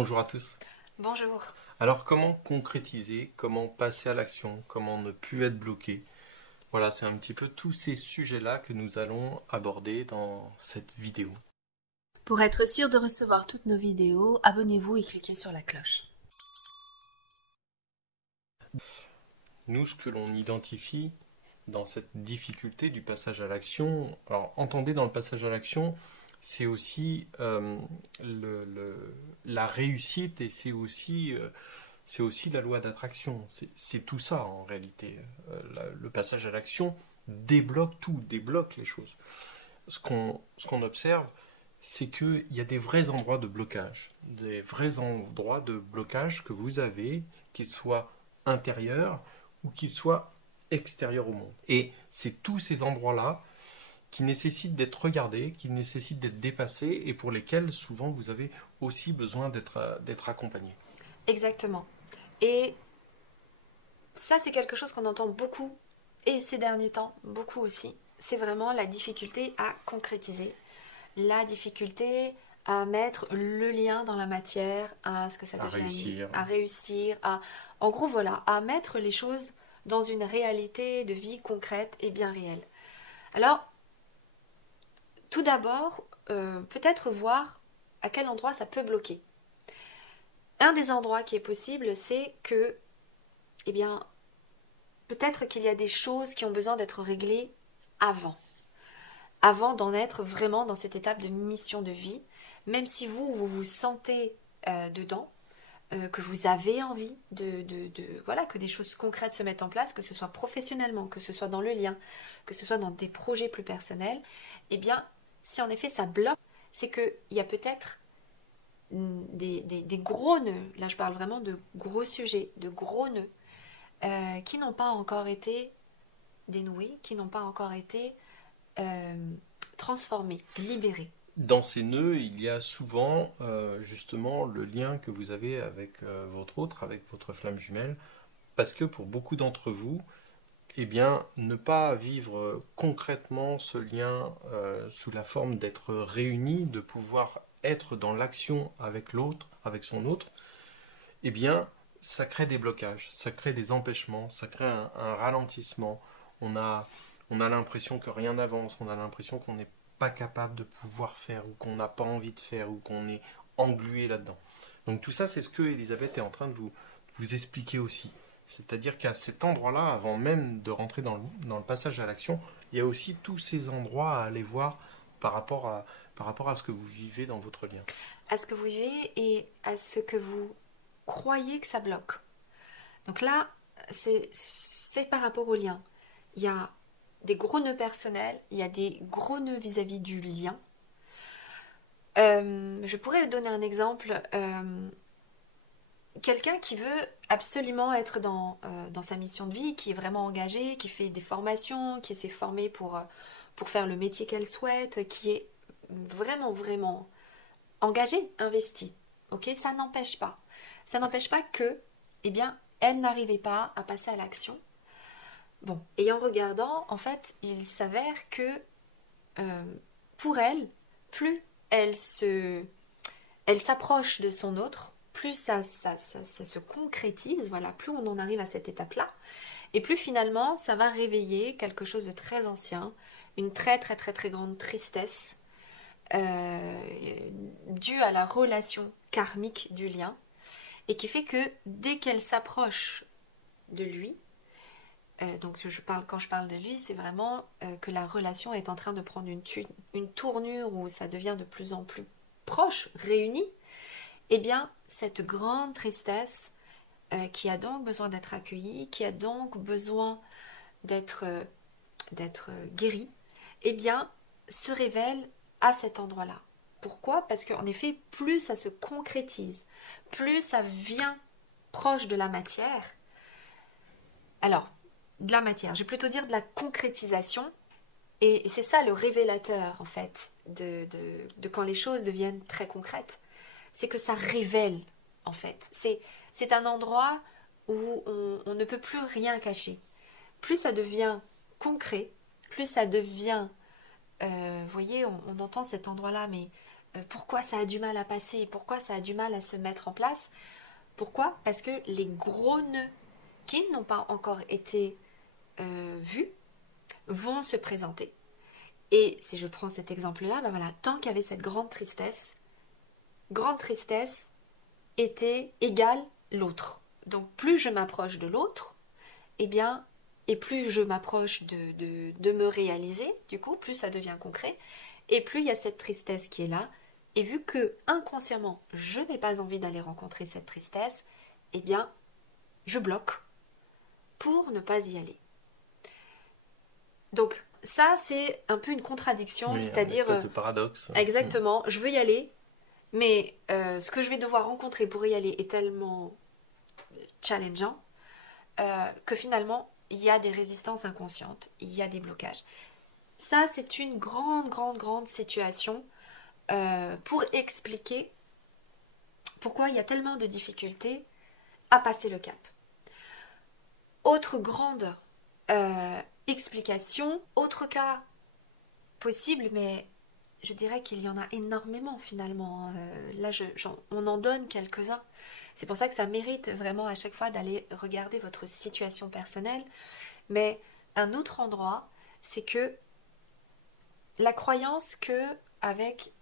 Bonjour à tous. Bonjour. Alors comment concrétiser, comment passer à l'action, comment ne plus être bloqué? Voilà, c'est un petit peu tous ces sujets-là que nous allons aborder dans cette vidéo. Pour être sûr de recevoir toutes nos vidéos, abonnez-vous et cliquez sur la cloche. Nous, ce que l'on identifie dans cette difficulté du passage à l'action, alors entendez dans le passage à l'action, c'est aussi la réussite et c'est aussi la loi d'attraction. C'est tout ça en réalité. Le passage à l'action débloque tout, débloque les choses. Ce qu'on observe, c'est qu'il y a des vrais endroits de blocage que vous avez, qu'ils soient intérieurs ou qu'ils soient extérieurs au monde. Et c'est tous ces endroits-là qui nécessitent d'être regardés, qui nécessitent d'être dépassés et pour lesquels souvent vous avez aussi besoin d'être accompagné. Exactement. Et ça, c'est quelque chose qu'on entend beaucoup, et ces derniers temps, beaucoup aussi. C'est vraiment la difficulté à concrétiser, la difficulté à mettre le lien dans la matière, à ce que ça À devienne, réussir. à réussir, en gros, voilà, à mettre les choses dans une réalité de vie concrète et bien réelle. Alors, tout d'abord, peut-être voir à quel endroit ça peut bloquer. Un des endroits qui est possible, c'est que, eh bien, peut-être qu'il y a des choses qui ont besoin d'être réglées avant d'en être vraiment dans cette étape de mission de vie, même si vous vous sentez dedans, que vous avez envie voilà, que des choses concrètes se mettent en place, que ce soit professionnellement, que ce soit dans le lien, que ce soit dans des projets plus personnels, eh bien, si en effet ça bloque, c'est qu'il y a peut-être des gros nœuds, là je parle vraiment de gros sujets, de gros nœuds, qui n'ont pas encore été dénoués, qui n'ont pas encore été euh, transformés, libérés. Dans ces nœuds, il y a souvent justement le lien que vous avez avec votre autre, avec votre flamme jumelle, parce que pour beaucoup d'entre vous, eh bien, ne pas vivre concrètement ce lien sous la forme d'être réunis, de pouvoir être dans l'action avec l'autre, avec son autre, eh bien, ça crée des blocages, ça crée des empêchements, ça crée un ralentissement. On a, on a l'impression que rien n'avance, on a l'impression qu'on n'est pas capable de pouvoir faire, ou qu'on n'a pas envie de faire, ou qu'on est englué là-dedans. Donc tout ça, c'est ce que Elisabeth est en train de vous expliquer aussi. C'est-à-dire qu'à cet endroit-là, avant même de rentrer dans le passage à l'action, il y a aussi tous ces endroits à aller voir par rapport à ce que vous vivez dans votre lien. À ce que vous vivez et à ce que vous croyez que ça bloque. Donc là, c'est par rapport au lien. Il y a des gros nœuds personnels, il y a des gros nœuds vis-à-vis du lien. Je pourrais donner un exemple. Quelqu'un qui veut absolument être dans sa mission de vie, qui est vraiment engagé, qui fait des formations, qui s'est formé pour faire le métier qu'elle souhaite, qui est vraiment, vraiment engagé, investi. Ok, ça n'empêche pas. Ça n'empêche pas que, eh bien, elle n'arrivait pas à passer à l'action. Bon, et en regardant, en fait, il s'avère que euh, pour elle, plus elle se, elle s'approche de son autre, plus ça se concrétise, voilà, plus on en arrive à cette étape-là, et plus finalement ça va réveiller quelque chose de très ancien, une très très très très grande tristesse due à la relation karmique du lien, et qui fait que dès qu'elle s'approche de lui, donc quand je parle de lui, c'est vraiment que la relation est en train de prendre une tournure où ça devient de plus en plus proche, réuni, eh bien, cette grande tristesse qui a donc besoin d'être accueillie, qui a donc besoin d'être guérie, eh bien, se révèle à cet endroit-là. Pourquoi? Parce qu'en effet, plus ça se concrétise, plus ça vient proche de la matière. Alors, de la matière, je vais plutôt dire de la concrétisation, et c'est ça le révélateur, en fait, de quand les choses deviennent très concrètes. C'est que ça révèle, en fait. C'est un endroit où on ne peut plus rien cacher. Plus ça devient concret, plus ça devient... vous voyez, on entend cet endroit-là, mais pourquoi ça a du mal à passer, pourquoi ça a du mal à se mettre en place. Pourquoi? Parce que les gros nœuds qui n'ont pas encore été vus vont se présenter. Et si je prends cet exemple-là, ben voilà, tant qu'il y avait cette grande tristesse était égale l'autre. Donc plus je m'approche de l'autre, eh bien, et plus je m'approche de me réaliser, du coup, plus ça devient concret, et plus il y a cette tristesse qui est là. Et vu que inconsciemment, je n'ai pas envie d'aller rencontrer cette tristesse, eh bien, je bloque pour ne pas y aller. Donc, ça, c'est un peu une contradiction, Oui, un c'est-à-dire, espèce de paradoxe. exactement, je veux y aller, mais ce que je vais devoir rencontrer pour y aller est tellement challengeant que finalement, il y a des résistances inconscientes, il y a des blocages. Ça, c'est une grande situation pour expliquer pourquoi il y a tellement de difficultés à passer le cap. Autre grande explication, autre cas possible, mais je dirais qu'il y en a énormément finalement. Là, on en donne quelques-uns. C'est pour ça que ça mérite vraiment à chaque fois d'aller regarder votre situation personnelle. Mais un autre endroit, c'est que la croyance que avec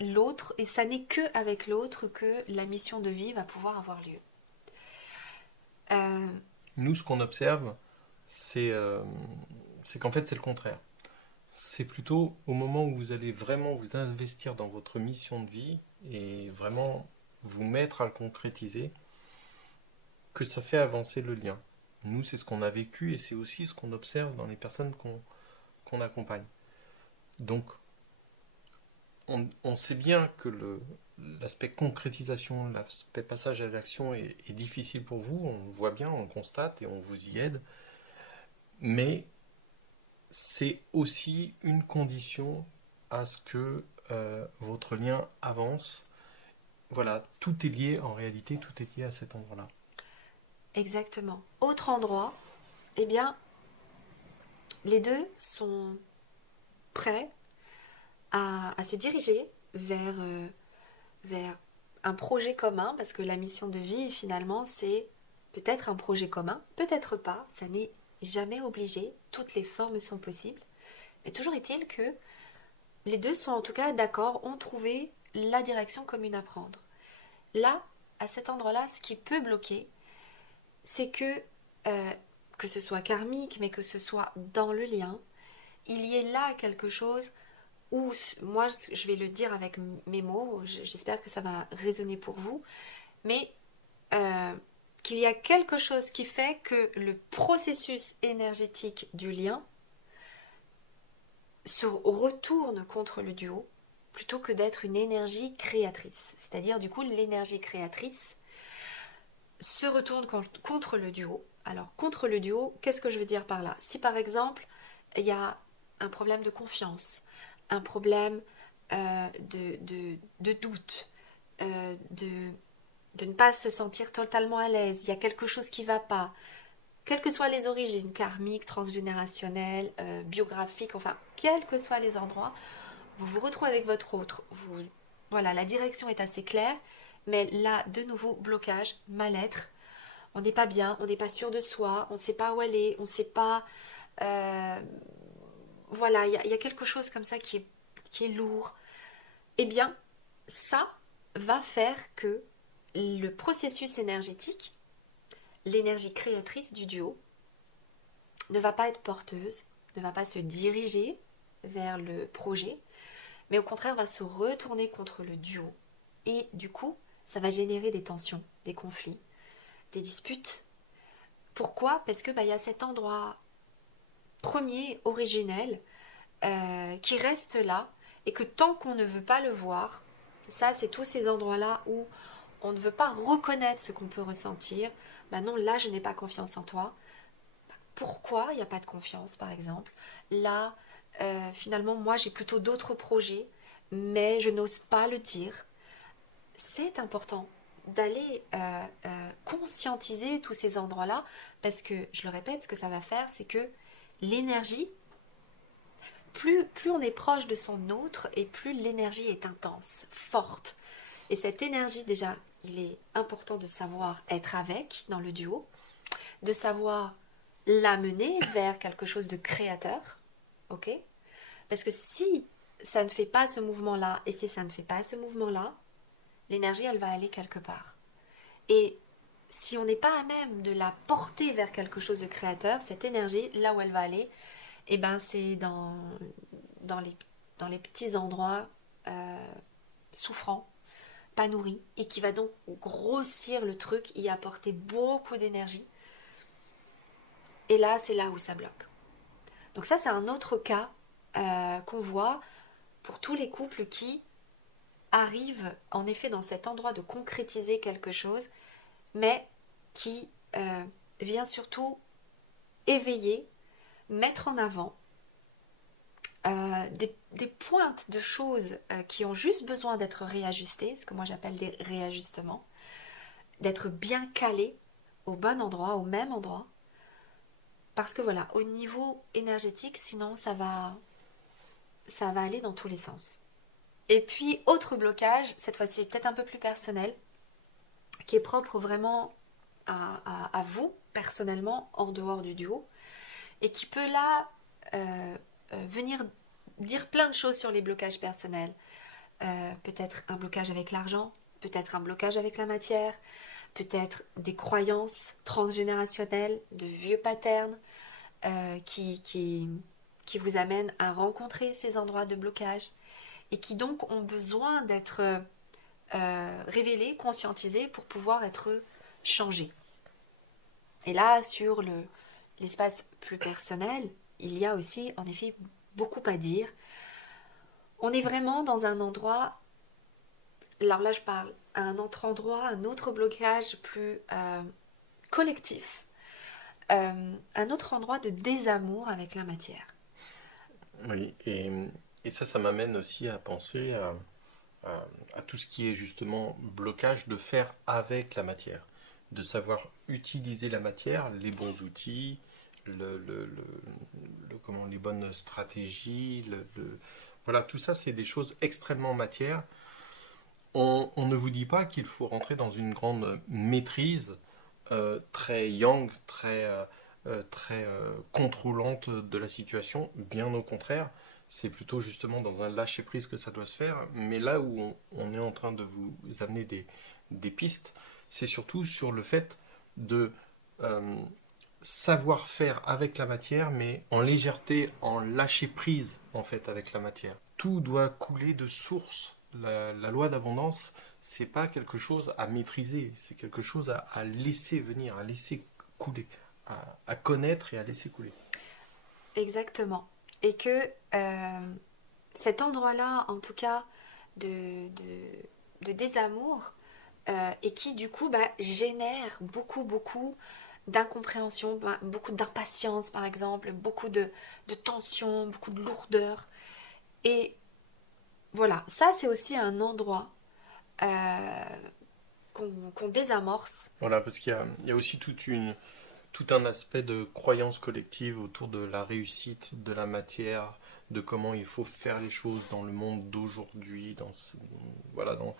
l'autre, et ça n'est que avec l'autre que la mission de vie va pouvoir avoir lieu. Nous, ce qu'on observe, c'est qu'en fait, c'est le contraire. C'est plutôt au moment où vous allez vraiment vous investir dans votre mission de vie et vraiment vous mettre à le concrétiser que ça fait avancer le lien. Nous, c'est ce qu'on a vécu et c'est aussi ce qu'on observe dans les personnes qu'on accompagne. Donc, on sait bien que l'aspect concrétisation, l'aspect passage à l'action est difficile pour vous, on le voit bien, on le constate et on vous y aide, mais c'est aussi une condition à ce que votre lien avance. Voilà, tout est lié en réalité, tout est lié à cet endroit-là. Exactement. Autre endroit, eh bien, les deux sont prêts à se diriger vers un projet commun, parce que la mission de vie, finalement, c'est peut-être un projet commun, peut-être pas, ça n'est jamais obligé, toutes les formes sont possibles, mais toujours est-il que les deux sont en tout cas d'accord, ont trouvé la direction commune à prendre. Là, à cet endroit-là, ce qui peut bloquer, c'est que ce soit karmique, mais que ce soit dans le lien, il y ait là quelque chose où, moi je vais le dire avec mes mots, j'espère que ça va résonner pour vous, mais qu'il y a quelque chose qui fait que le processus énergétique du lien se retourne contre le duo plutôt que d'être une énergie créatrice. C'est-à-dire du coup l'énergie créatrice se retourne contre le duo. Alors contre le duo, qu'est-ce que je veux dire par là? Si par exemple il y a un problème de confiance, un problème de doute, de ne pas se sentir totalement à l'aise, il y a quelque chose qui ne va pas, quelles que soient les origines, karmiques, transgénérationnelles, biographiques, enfin, quels que soient les endroits, vous vous retrouvez avec votre autre, voilà, la direction est assez claire, mais là, de nouveau, blocage, mal-être, on n'est pas bien, on n'est pas sûr de soi, on ne sait pas où aller, on ne sait pas... voilà, il y a quelque chose comme ça qui est lourd. Eh bien, ça va faire que le processus énergétique, l'énergie créatrice du duo, ne va pas être porteuse, ne va pas se diriger vers le projet, mais au contraire va se retourner contre le duo. Et du coup, ça va générer des tensions, des conflits, des disputes. Pourquoi? Parce que y a cet endroit premier, originel, qui reste là, et que tant qu'on ne veut pas le voir, ça c'est tous ces endroits-là où on ne veut pas reconnaître ce qu'on peut ressentir, non, là je n'ai pas confiance en toi. Pourquoi il n'y a pas de confiance par exemple? Là, finalement moi j'ai plutôt d'autres projets, mais je n'ose pas le dire. C'est important d'aller conscientiser tous ces endroits-là, parce que, je le répète, ce que ça va faire, c'est que l'énergie plus on est proche de son autre et plus l'énergie est intense, forte. Et cette énergie, déjà, il est important de savoir être avec dans le duo, de savoir l'amener vers quelque chose de créateur, ok? Parce que si ça ne fait pas ce mouvement-là et si ça ne fait pas ce mouvement-là, l'énergie, elle va aller quelque part. Et si on n'est pas à même de la porter vers quelque chose de créateur, cette énergie, là où elle va aller, eh ben c'est dans, les, dans les petits endroits souffrants, pas nourris, et qui va donc grossir le truc, y apporter beaucoup d'énergie. Et là, c'est là où ça bloque. Donc ça, c'est un autre cas qu'on voit pour tous les couples qui arrivent en effet dans cet endroit de concrétiser quelque chose, mais qui vient surtout éveiller, mettre en avant des pointes de choses qui ont juste besoin d'être réajustées, ce que moi j'appelle des réajustements, d'être bien calées au bon endroit, au même endroit, parce que voilà, au niveau énergétique, sinon ça va aller dans tous les sens. Et puis, autre blocage, cette fois-ci peut-être un peu plus personnel, qui est propre vraiment à vous, personnellement, en dehors du duo, et qui peut là venir dire plein de choses sur les blocages personnels. Peut-être un blocage avec l'argent, peut-être un blocage avec la matière, peut-être des croyances transgénérationnelles, de vieux patterns qui vous amènent à rencontrer ces endroits de blocage et qui donc ont besoin d'être révélés, conscientisés pour pouvoir être changés. Et là, sur l'espace plus personnel, il y a aussi en effet beaucoup à dire. On est vraiment dans un endroit, alors là je parle à un autre endroit, un autre blocage plus collectif, un autre endroit de désamour avec la matière. Oui, et ça m'amène aussi à penser à tout ce qui est justement blocage de faire avec la matière, de savoir utiliser la matière, les bons outils, les bonnes stratégies, voilà, tout ça c'est des choses extrêmement matière. On ne vous dit pas qu'il faut rentrer dans une grande maîtrise très yang, très contrôlante de la situation. Bien au contraire, c'est plutôt justement dans un lâcher-prise que ça doit se faire. Mais là où on est en train de vous amener des pistes, c'est surtout sur le fait de euh, savoir faire avec la matière, mais en légèreté, en lâcher-prise en fait avec la matière. Tout doit couler de source. La loi d'abondance, c'est pas quelque chose à maîtriser, c'est quelque chose à laisser venir, à laisser couler, à connaître et à laisser couler. Exactement. Et que cet endroit-là, en tout cas, de désamour, et qui du coup génère beaucoup d'incompréhension, beaucoup d'impatience par exemple, beaucoup de tension, beaucoup de lourdeur. Et voilà, ça c'est aussi un endroit qu'on désamorce. Voilà, parce qu'il y a aussi tout un aspect de croyance collective autour de la réussite, de la matière, de comment il faut faire les choses dans le monde d'aujourd'hui, voilà, dans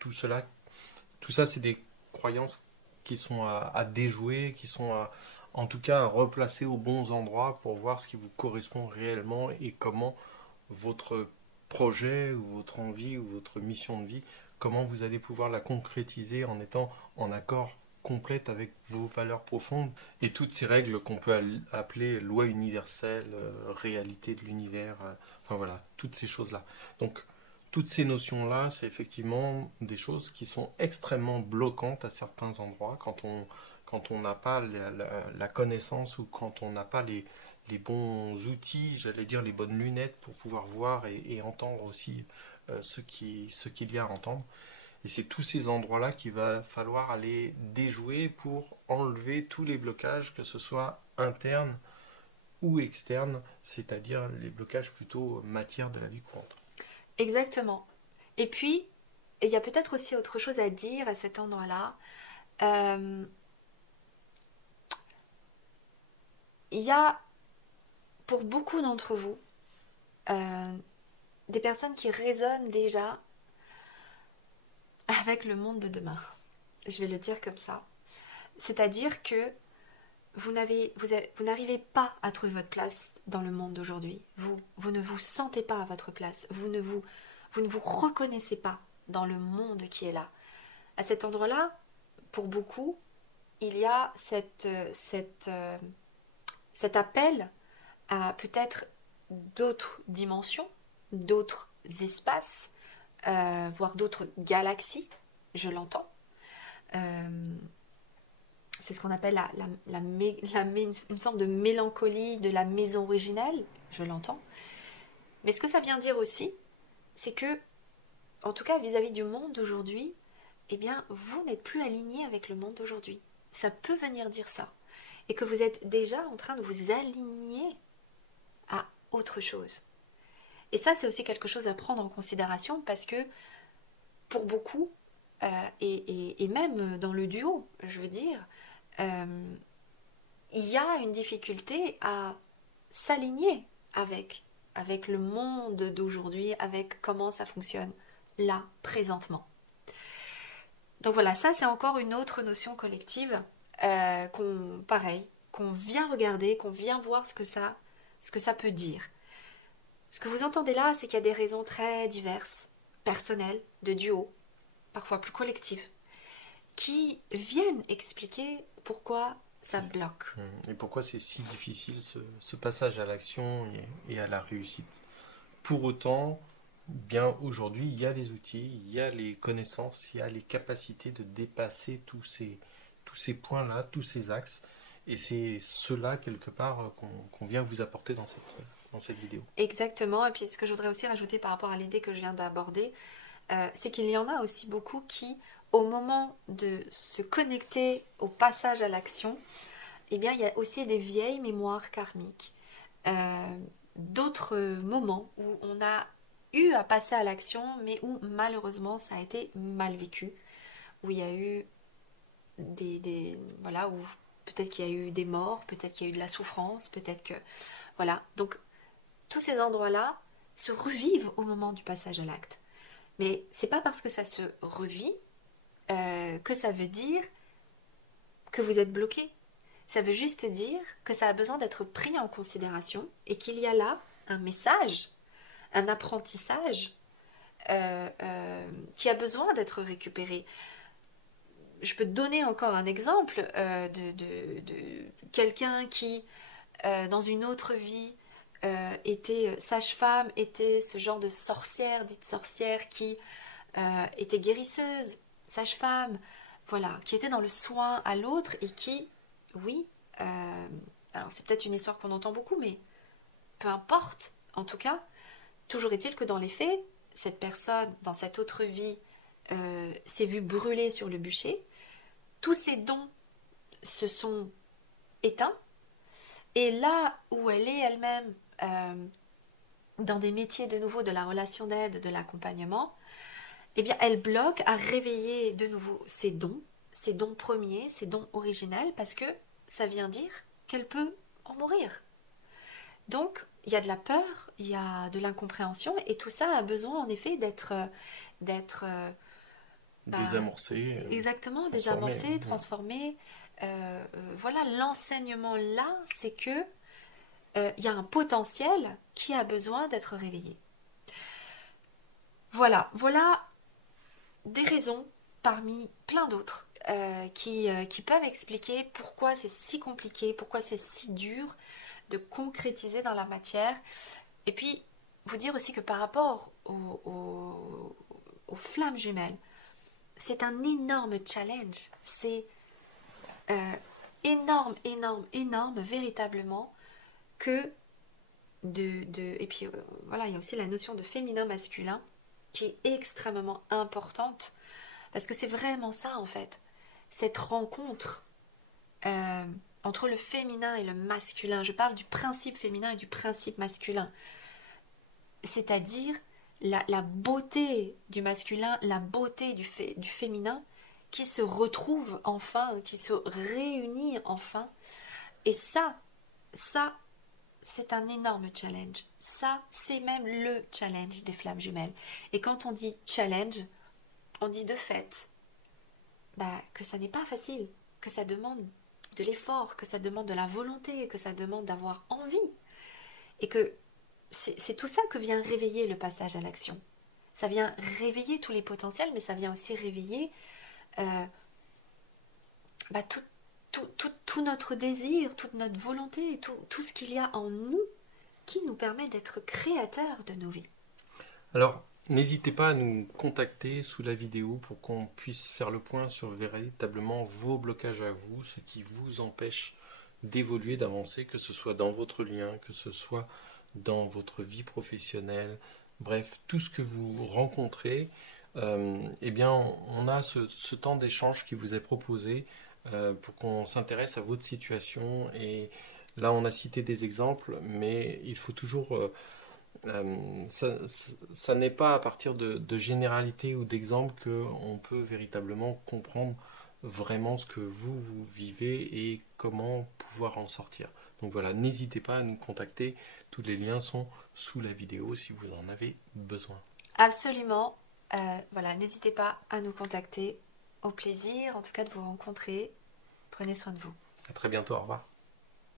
tout cela. Tout ça, c'est des croyances qui sont à déjouer, qui sont en tout cas à replacer aux bons endroits pour voir ce qui vous correspond réellement et comment votre projet ou votre envie ou votre mission de vie, comment vous allez pouvoir la concrétiser en étant en accord complète avec vos valeurs profondes et toutes ces règles qu'on peut appeler loi universelle, réalité de l'univers, enfin voilà, toutes ces choses-là. Donc toutes ces notions-là, c'est effectivement des choses qui sont extrêmement bloquantes à certains endroits quand on n'a pas la connaissance ou quand on n'a pas les bons outils, j'allais dire les bonnes lunettes pour pouvoir voir et entendre aussi ce qu'il y a à entendre. Et c'est tous ces endroits-là qu'il va falloir aller déjouer pour enlever tous les blocages, que ce soit internes ou externes, c'est-à-dire les blocages plutôt matière de la vie courante. Exactement. Et puis, il y a peut-être aussi autre chose à dire à cet endroit-là. Euh, il y a, pour beaucoup d'entre vous, euh, des personnes qui résonnent déjà avec le monde de demain. Je vais le dire comme ça. C'est-à-dire que vous n'arrivez pas à trouver votre place dans le monde d'aujourd'hui. Vous ne vous sentez pas à votre place. Vous ne vous reconnaissez pas dans le monde qui est là. À cet endroit-là, pour beaucoup, il y a cet appel à peut-être d'autres dimensions, d'autres espaces, voire d'autres galaxies, je l'entends. C'est ce qu'on appelle une forme de mélancolie de la maison originelle, je l'entends. Mais ce que ça vient dire aussi, c'est que, en tout cas vis-à-vis du monde d'aujourd'hui, eh bien, vous n'êtes plus aligné avec le monde d'aujourd'hui. Ça peut venir dire ça. Et que vous êtes déjà en train de vous aligner à autre chose. Et ça, c'est aussi quelque chose à prendre en considération parce que, pour beaucoup, et même dans le duo, je veux dire, il y a une difficulté à s'aligner avec le monde d'aujourd'hui, avec comment ça fonctionne là, présentement. Donc voilà, ça c'est encore une autre notion collective qu'on vient regarder, qu'on vient voir ce que ça peut dire. Ce que vous entendez là, c'est qu'il y a des raisons très diverses, personnelles, de duo, parfois plus collectives, qui viennent expliquer pourquoi ça bloque. Et pourquoi c'est si difficile ce passage à l'action et à la réussite. Pour autant, bien aujourd'hui, il y a les outils, il y a les connaissances, il y a les capacités de dépasser tous ces points-là, tous ces axes. Et c'est cela, quelque part, qu'on vient vous apporter dans cette vidéo. Exactement. Et puis ce que je voudrais aussi rajouter par rapport à l'idée que je viens d'aborder, c'est qu'il y en a aussi beaucoup qui, au moment de se connecter au passage à l'action, eh bien, il y a aussi des vieilles mémoires karmiques, d'autres moments où on a eu à passer à l'action, mais où malheureusement ça a été mal vécu, où il y a eu voilà, où peut-être qu'il y a eu des morts, peut-être qu'il y a eu de la souffrance, peut-être que voilà. Donc tous ces endroits-là se revivent au moment du passage à l'acte. Mais c'est pas parce que ça se revit que ça veut dire que vous êtes bloqué. Ça veut juste dire que ça a besoin d'être pris en considération et qu'il y a là un message, un apprentissage qui a besoin d'être récupéré. Je peux te donner encore un exemple de quelqu'un qui, dans une autre vie, était sage-femme, était ce genre de sorcière, dite sorcière, qui était guérisseuse, sage-femme, voilà, qui était dans le soin à l'autre et qui, oui, alors c'est peut-être une histoire qu'on entend beaucoup, mais peu importe, en tout cas, toujours est-il que dans les faits, cette personne, dans cette autre vie, s'est vue brûler sur le bûcher, tous ses dons se sont éteints, et là où elle est elle-même, dans des métiers de nouveau de la relation d'aide, de l'accompagnement, eh bien elle bloque à réveiller de nouveau ses dons premiers, ses dons originels, parce que ça vient dire qu'elle peut en mourir. Donc, il y a de la peur, il y a de l'incompréhension, et tout ça a besoin en effet d'être désamorcé, exactement, transformé. désamorcé, transformé. Voilà, l'enseignement là, c'est que il y a un potentiel qui a besoin d'être réveillé. Voilà des raisons parmi plein d'autres qui peuvent expliquer pourquoi c'est si compliqué, pourquoi c'est si dur de concrétiser dans la matière. Et puis, vous dire aussi que par rapport aux flammes jumelles, c'est un énorme challenge. C'est énorme, véritablement, que et puis voilà, il y a aussi la notion de féminin-masculin qui est extrêmement importante, parce que c'est vraiment ça, en fait. Cette rencontre entre le féminin et le masculin. Je parle du principe féminin et du principe masculin. C'est-à-dire la beauté du masculin, la beauté du féminin qui se retrouve enfin, qui se réunit enfin. Et ça, c'est un énorme challenge. Ça, c'est même le challenge des flammes jumelles. Et quand on dit challenge, on dit de fait que ça n'est pas facile, que ça demande de l'effort, que ça demande de la volonté, que ça demande d'avoir envie. Et que c'est tout ça que vient réveiller le passage à l'action. Ça vient réveiller tous les potentiels, mais ça vient aussi réveiller tout notre désir, toute notre volonté, tout ce qu'il y a en nous qui nous permet d'être créateurs de nos vies. Alors, n'hésitez pas à nous contacter sous la vidéo pour qu'on puisse faire le point sur véritablement vos blocages à vous, ce qui vous empêche d'évoluer, d'avancer, que ce soit dans votre lien, que ce soit dans votre vie professionnelle, bref, tout ce que vous rencontrez, eh bien, on a ce temps d'échange qui vous est proposé pour qu'on s'intéresse à votre situation. Et là, on a cité des exemples, mais il faut toujours ça n'est pas à partir de généralités ou d'exemples qu'on peut véritablement comprendre vraiment ce que vous vivez et comment pouvoir en sortir. Donc voilà, n'hésitez pas à nous contacter. Tous les liens sont sous la vidéo si vous en avez besoin. Absolument. Voilà, n'hésitez pas à nous contacter. Au plaisir, en tout cas, de vous rencontrer. Prenez soin de vous. À très bientôt, au revoir.